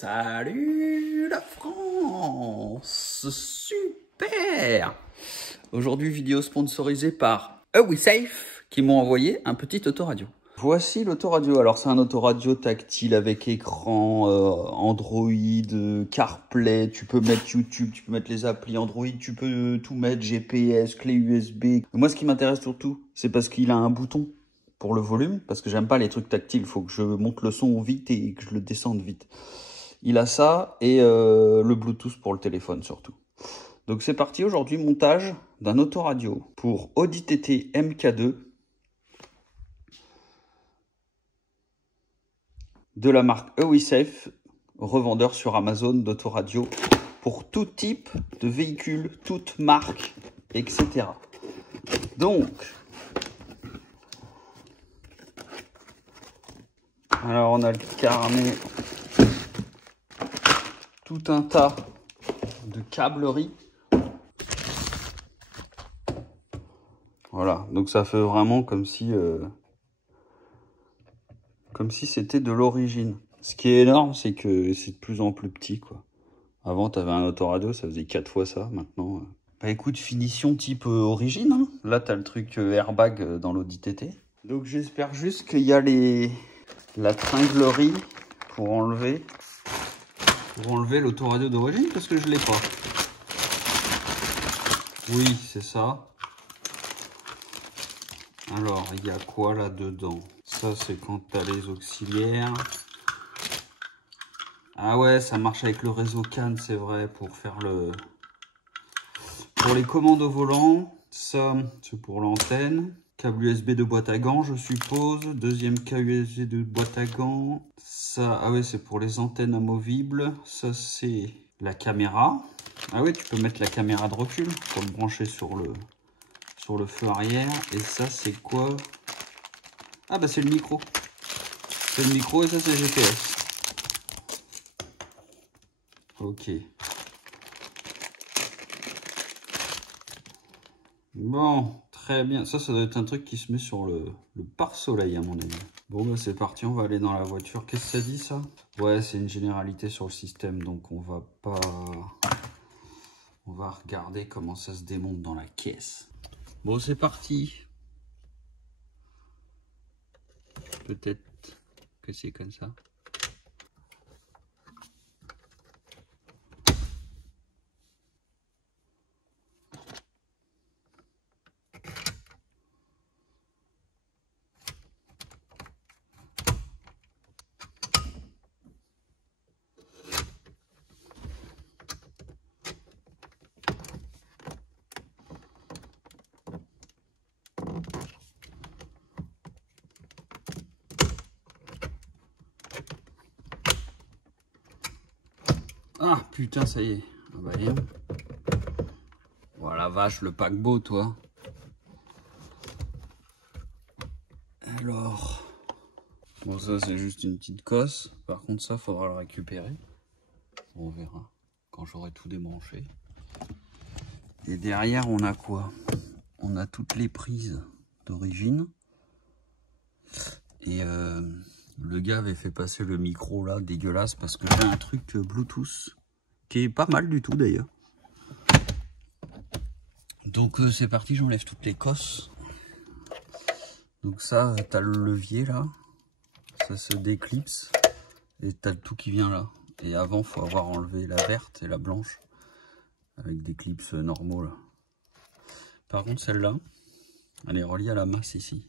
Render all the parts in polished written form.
Salut la France, super. Aujourd'hui vidéo sponsorisée par WeSafe qui m'ont envoyé un petit autoradio. Voici l'autoradio. Alors c'est un autoradio tactile avec écran, Android, CarPlay, tu peux mettre YouTube, tu peux mettre les applis Android, tu peux tout mettre, GPS, clé USB. Moi ce qui m'intéresse surtout, c'est parce qu'il a un bouton pour le volume, parce que j'aime pas les trucs tactiles, il faut que je monte le son vite et que je le descende vite. Il a ça et le Bluetooth pour le téléphone surtout. Donc c'est parti, aujourd'hui montage d'un autoradio pour Audi TT MK2 de la marque WeSafe, revendeur sur Amazon d'autoradio pour tout type de véhicule, toute marque, etc. Donc, alors on a le carnet, tout un tas de câblerie. Voilà, donc ça fait vraiment comme si c'était de l'origine. Ce qui est énorme, c'est que c'est de plus en plus petit, quoi. Avant, tu avais un autoradio, ça faisait 4 fois ça. Maintenant, bah écoute, finition type origine. Hein. Là, tu as le truc airbag dans l'Audi TT. Donc j'espère juste qu'il y a la tringlerie pour enlever l'autoradio d'origine, parce que je l'ai pas. Oui, c'est ça. Alors, il y a quoi là-dedans? Ça, c'est quand tu as les auxiliaires. Ah ouais, ça marche avec le réseau CAN, c'est vrai, pour faire pour les commandes au volant. Ça, c'est pour l'antenne. Câble USB de boîte à gants, je suppose. Deuxième câble USB de boîte à gants. Ça, ah ouais, c'est pour les antennes amovibles. Ça, c'est la caméra. Ah ouais, tu peux mettre la caméra de recul pour le brancher sur le feu arrière. Et ça, c'est quoi? Ah bah c'est le micro. C'est le micro et ça, c'est GPS. Ok. Bon, très bien. Ça doit être un truc qui se met sur le pare-soleil, à mon avis. Bon, bah c'est parti, on va aller dans la voiture. Qu'est-ce que ça dit, ça? Ouais, c'est une généralité sur le système, donc on va pas... On va regarder comment ça se démonte dans la caisse. Bon, c'est parti. Peut-être que c'est comme ça. Ah putain, ça y est. Ah bah, rien. Oh la vache, le paquebot, toi. Alors, bon, ça c'est juste une petite cosse. Par contre, ça faudra le récupérer. On verra quand j'aurai tout débranché. Et derrière, on a quoi? On a toutes les prises d'origine. Et le gars avait fait passer le micro là, dégueulasse, parce que j'ai un truc Bluetooth qui est pas mal du tout d'ailleurs. Donc c'est parti, j'enlève toutes les cosses. Donc ça, t'as le levier là, ça se déclipse et t'as le tout qui vient là. Et avant, faut avoir enlevé la verte et la blanche avec des clips normaux là. Par contre, celle-là, elle est reliée à la masse ici.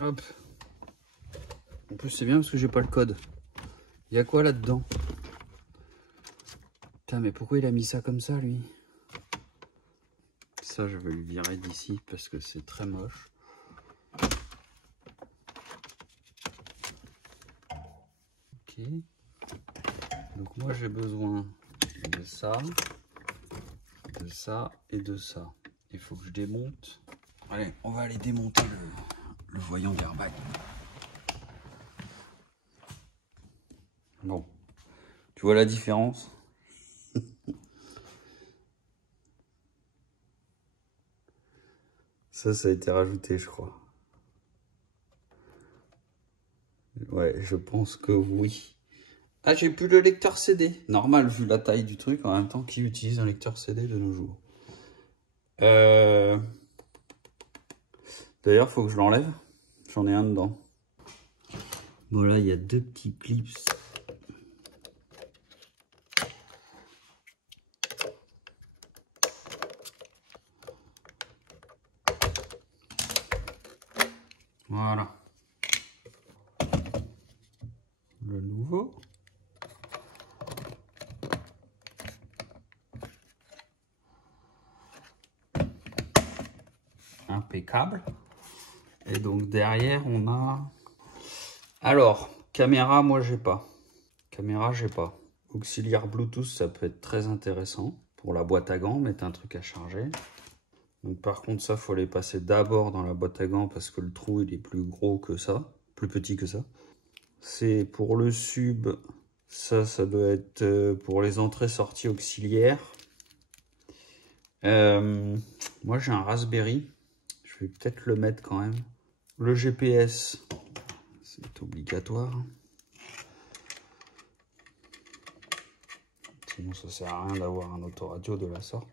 Hop. En plus, c'est bien parce que j'ai pas le code. Il y a quoi là-dedans? Putain, mais pourquoi il a mis ça comme ça, lui? Ça, je vais le virer d'ici parce que c'est très moche. Ok. Donc moi, j'ai besoin de ça et de ça. Il faut que je démonte. Allez, on va aller démonter le voyant d'airbag. Bon, tu vois la différence? Ça a été rajouté, je crois. Ouais, je pense que oui. Ah, j'ai plus le lecteur CD. Normal, vu la taille du truc, en même temps, qui utilise un lecteur CD de nos jours? D'ailleurs, faut que je l'enlève. J'en ai un dedans. Bon, là, il y a deux petits clips. Voilà. Le nouveau. Impeccable. Et donc derrière, on a... Alors, caméra, moi, j'ai pas. Caméra, j'ai pas. Auxiliaire Bluetooth, ça peut être très intéressant. Pour la boîte à gants, mettre un truc à charger. Donc par contre, ça, faut les passer d'abord dans la boîte à gants parce que le trou, il est plus gros que ça. Plus petit que ça. C'est pour le sub. Ça doit être pour les entrées-sorties auxiliaires. Moi, j'ai un Raspberry. Je vais peut-être le mettre quand même. Le GPS, c'est obligatoire. Sinon, ça sert à rien d'avoir un autoradio de la sorte.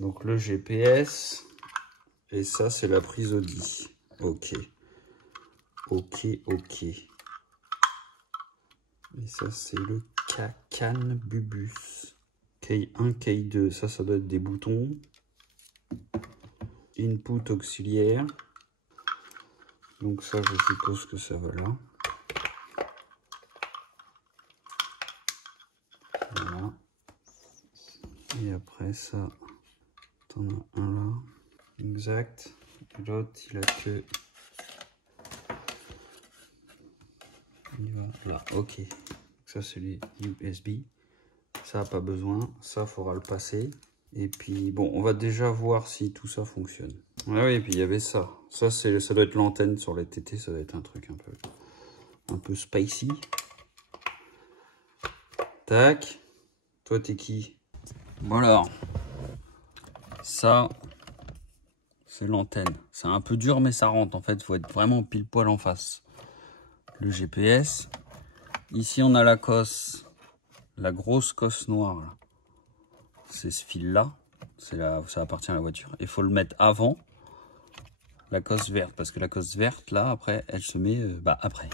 Donc, le GPS. Et ça, c'est la prise Audi. Ok. Ok, ok. Et ça, c'est le CAN Bubus. K1, K2. Ça doit être des boutons. Input auxiliaire. Donc ça, je suppose que ça va là. Voilà. Et après ça, t'en as un là. Exact. Et l'autre, il a que... Il va là. Ok. Ça, c'est les USB. Ça, pas besoin. Ça, faudra le passer. Et puis, bon, on va déjà voir si tout ça fonctionne. Ah oui, et puis il y avait ça. Ça doit être l'antenne sur les TT. Ça doit être un truc un peu spicy. Tac. Toi, t'es qui? Bon alors, ça, c'est l'antenne. C'est un peu dur, mais ça rentre. En fait, il faut être vraiment pile poil en face. Le GPS. Ici, on a la cosse. La grosse cosse noire. C'est ce fil-là. Ça appartient à la voiture. Il faut le mettre avant la cosse verte. Parce que la cosse verte, là, après, elle se met... après.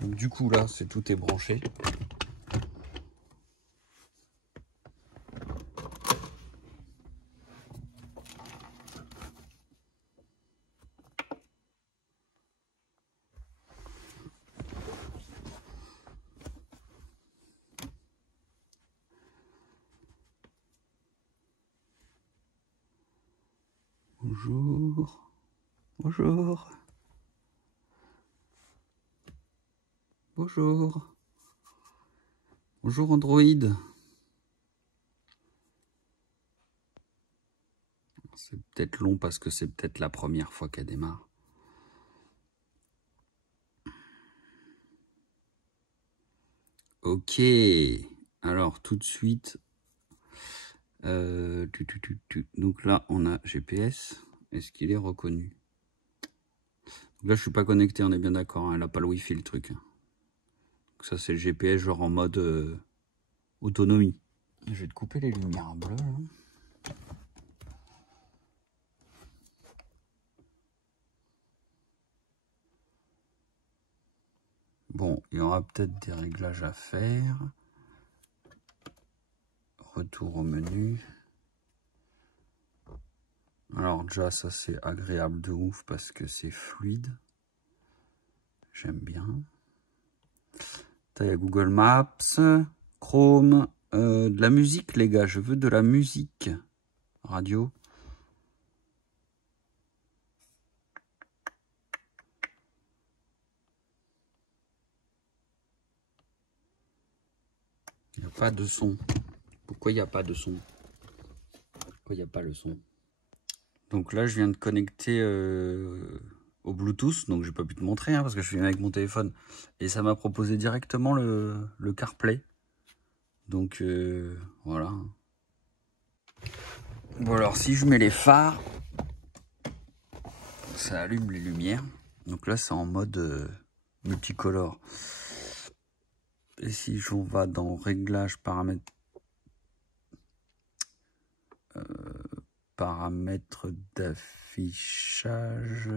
Donc, du coup, là, tout est branché. Bonjour. Bonjour. Bonjour. Bonjour Android. C'est peut-être long parce que c'est peut-être la première fois qu'elle démarre. Ok. Alors tout de suite. Donc là on a GPS. Est-ce qu'il est reconnu? Là je suis pas connecté, on est bien d'accord. Hein, elle n'a pas le Wi-Fi le truc. Donc, ça c'est le GPS genre en mode autonomie. Je vais te couper les lumières bleues. Là. Bon, il y aura peut-être des réglages à faire. Retour au menu. Alors déjà, ça c'est agréable de ouf parce que c'est fluide. J'aime bien. Il y a Google Maps, Chrome, de la musique les gars, je veux de la musique. Radio. Il n'y a pas de son. Pourquoi il n'y a pas de son? Pourquoi il n'y a pas le son? Donc là, je viens de connecter au Bluetooth. Donc, j'ai pas pu te montrer hein, parce que je viens avec mon téléphone. Et ça m'a proposé directement le CarPlay. Donc, voilà. Bon, alors, si je mets les phares, ça allume les lumières. Donc là, c'est en mode multicolore. Et si j'en vais dans Réglages, paramètres, paramètres d'affichage,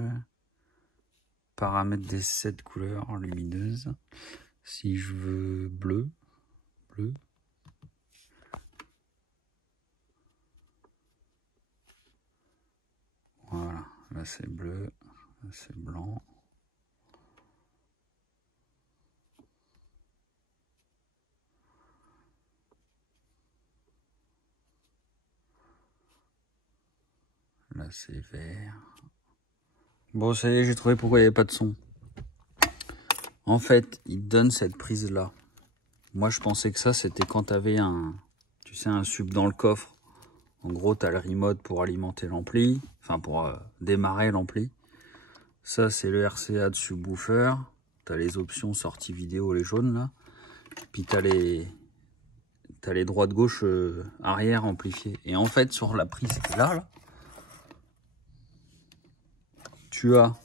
paramètres des 7 couleurs lumineuses. Si je veux bleu, voilà, là c'est bleu, là c'est blanc. Là c'est vert. Bon, ça y est, j'ai trouvé pourquoi il n'y avait pas de son. En fait, il donne cette prise là. Moi je pensais que ça c'était quand tu avais un, tu sais, un sub dans le coffre. En gros, tu as le remote pour alimenter l'ampli, enfin pour démarrer l'ampli. Ça, c'est le RCA de subwoofer. Tu as les options sortie vidéo, les jaunes là. Puis tu as les droite-gauche arrière amplifiés. Et en fait, sur la prise là, tu as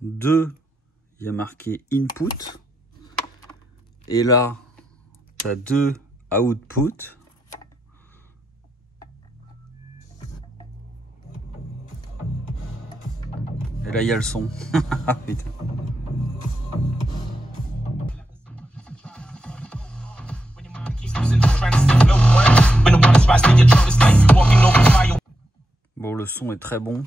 deux, il y a marqué input. Et là, tu as deux output. Et là, il y a le son. Ah putain. Bon, le son est très bon.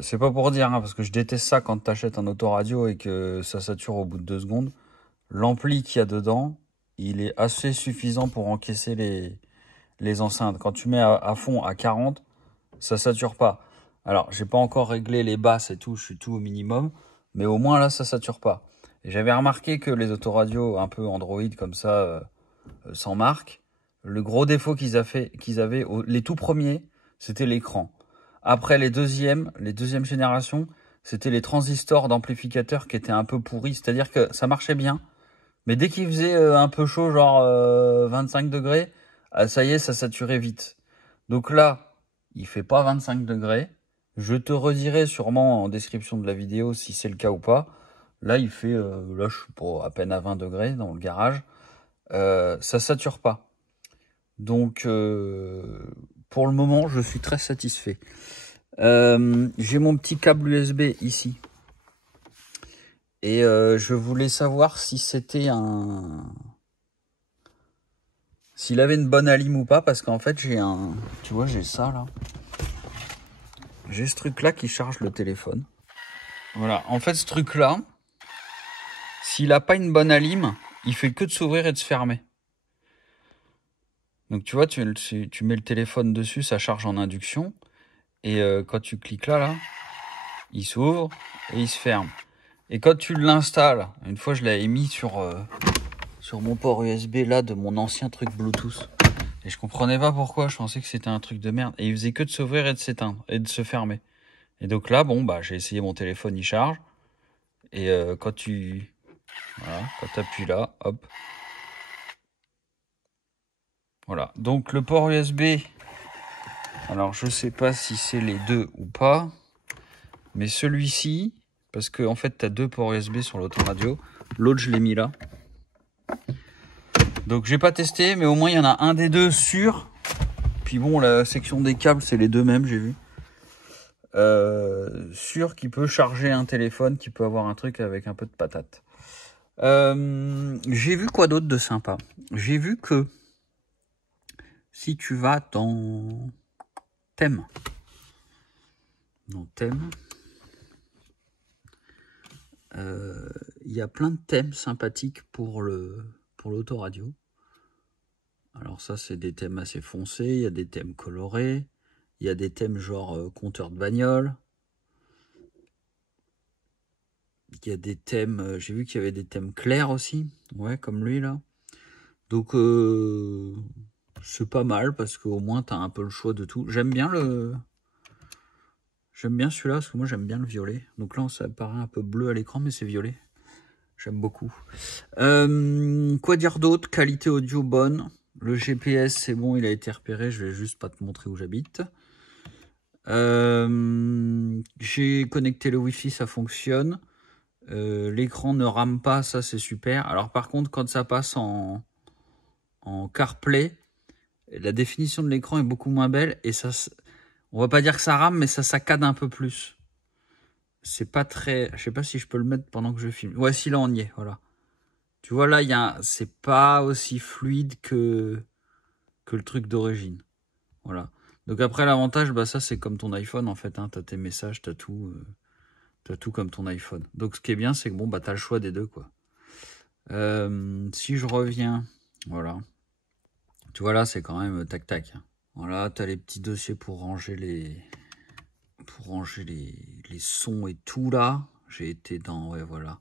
C'est pas pour dire, hein, parce que je déteste ça quand tu achètes un autoradio et que ça sature au bout de 2 secondes. L'ampli qu'il y a dedans, il est assez suffisant pour encaisser les enceintes. Quand tu mets à fond à 40, ça sature pas. Alors, j'ai pas encore réglé les basses et tout, je suis tout au minimum, mais au moins là, ça sature pas. Et j'avais remarqué que les autoradios un peu Android comme ça, sans marque, le gros défaut qu'ils avaient, les tout premiers, c'était l'écran. Après les deuxièmes générations, c'était les transistors d'amplificateurs qui étaient un peu pourris, c'est-à-dire que ça marchait bien, mais dès qu'il faisait un peu chaud, genre 25 degrés, ça y est, ça saturait vite. Donc là, il fait pas 25 degrés. Je te redirai sûrement en description de la vidéo si c'est le cas ou pas. Là, il fait, là je suis à peine à 20 degrés dans le garage. Ça sature pas. Donc, pour le moment, je suis très satisfait. J'ai mon petit câble USB ici. Et je voulais savoir si c'était s'il avait une bonne alim ou pas, parce qu'en fait, j'ai un... Tu vois, j'ai ça, là. J'ai ce truc-là qui charge le téléphone. Voilà. En fait, ce truc-là, s'il n'a pas une bonne alim, il fait que de s'ouvrir et de se fermer. Donc, tu vois, tu mets le téléphone dessus, ça charge en induction. Et quand tu cliques là, il s'ouvre et il se ferme. Et quand tu l'installes, une fois je l'avais mis sur mon port USB là de mon ancien truc Bluetooth. Et je comprenais pas pourquoi, je pensais que c'était un truc de merde. Et il faisait que de s'ouvrir et de s'éteindre et de se fermer. Et donc là, bon, bah j'ai essayé mon téléphone, il charge. Et quand tu appuies là, hop. Voilà, donc le port USB, alors je sais pas si c'est les deux ou pas. Mais celui-ci, parce que en fait tu as deux ports USB sur l'autoradio, l'autre je l'ai mis là. Donc j'ai pas testé, mais au moins il y en a un des deux sûr. Puis bon, la section des câbles c'est les deux mêmes, j'ai vu. Sûr qu'il peut charger un téléphone, qui peut avoir un truc avec un peu de patate. J'ai vu quoi d'autre de sympa? J'ai vu que si tu vas dans thème, il y a plein de thèmes sympathiques pour l'autoradio. Alors ça, c'est des thèmes assez foncés, il y a des thèmes colorés, il y a des thèmes genre compteur de bagnole. Il y a des thèmes, j'ai vu qu'il y avait des thèmes clairs aussi, ouais, comme lui là. Donc c'est pas mal parce qu'au moins tu as un peu le choix de tout. J'aime bien celui-là parce que moi j'aime bien le violet. Donc là ça paraît un peu bleu à l'écran mais c'est violet. J'aime beaucoup. Quoi dire d'autre? Qualité audio bonne. Le GPS c'est bon, il a été repéré. Je vais juste pas te montrer où j'habite. J'ai connecté le Wi-Fi, ça fonctionne. L'écran ne rame pas, ça c'est super. Alors par contre, quand ça passe en CarPlay, la définition de l'écran est beaucoup moins belle et ça, on va pas dire que ça rame, mais ça saccade un peu plus. C'est pas très, je sais pas si je peux le mettre pendant que je filme. Ouais, si là on y est, voilà. Tu vois là, c'est pas aussi fluide que le truc d'origine. Voilà. Donc après l'avantage, bah ça c'est comme ton iPhone en fait. Hein. T'as tes messages, t'as tout comme ton iPhone. Donc ce qui est bien, c'est que bon bah t'as le choix des deux quoi. Si je reviens, voilà. Tu vois là, c'est quand même tac tac. Voilà, t'as les petits dossiers pour ranger les sons et tout là. J'ai été dans, ouais voilà.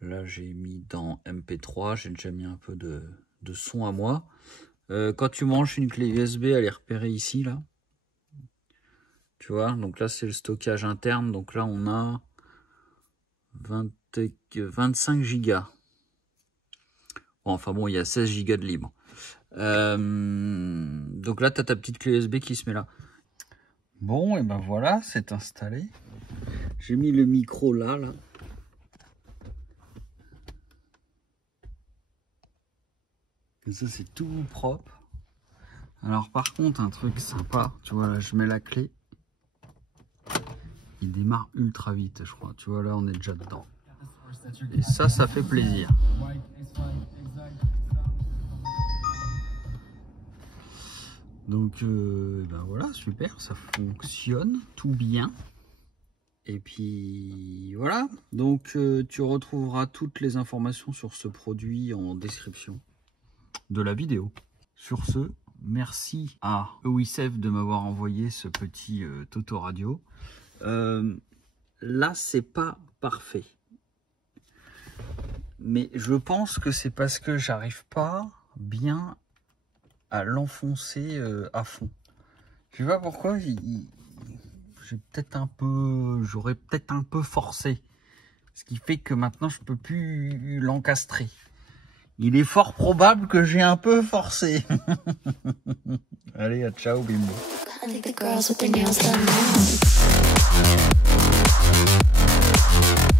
Là j'ai mis dans MP3, j'ai déjà mis un peu de son à moi. Quand tu branches une clé USB, elle est repérée ici là. Tu vois, donc là c'est le stockage interne. Donc là on a 25 gigas. Bon, enfin bon, il y a 16 gigas de libre. Donc là, tu as ta petite clé USB qui se met là. Bon, et ben voilà, c'est installé. J'ai mis le micro là. Et ça, c'est tout propre. Alors par contre, un truc sympa, tu vois, là, je mets la clé. Il démarre ultra vite, je crois. Tu vois, là, on est déjà dedans. Et ça fait plaisir. Donc, ben voilà, super, ça fonctionne tout bien. Et puis, voilà. Donc, tu retrouveras toutes les informations sur ce produit en description de la vidéo. Sur ce, merci à EwiSafe de m'avoir envoyé ce petit autoradio. Là, c'est pas parfait. Mais je pense que c'est parce que j'arrive pas bien à l'enfoncer à fond. Tu vois pourquoi j'aurais peut-être un peu forcé. Ce qui fait que maintenant je peux plus l'encastrer. Il est fort probable que j'ai un peu forcé. Allez, ciao bimbo. I think the girls with their nails done now.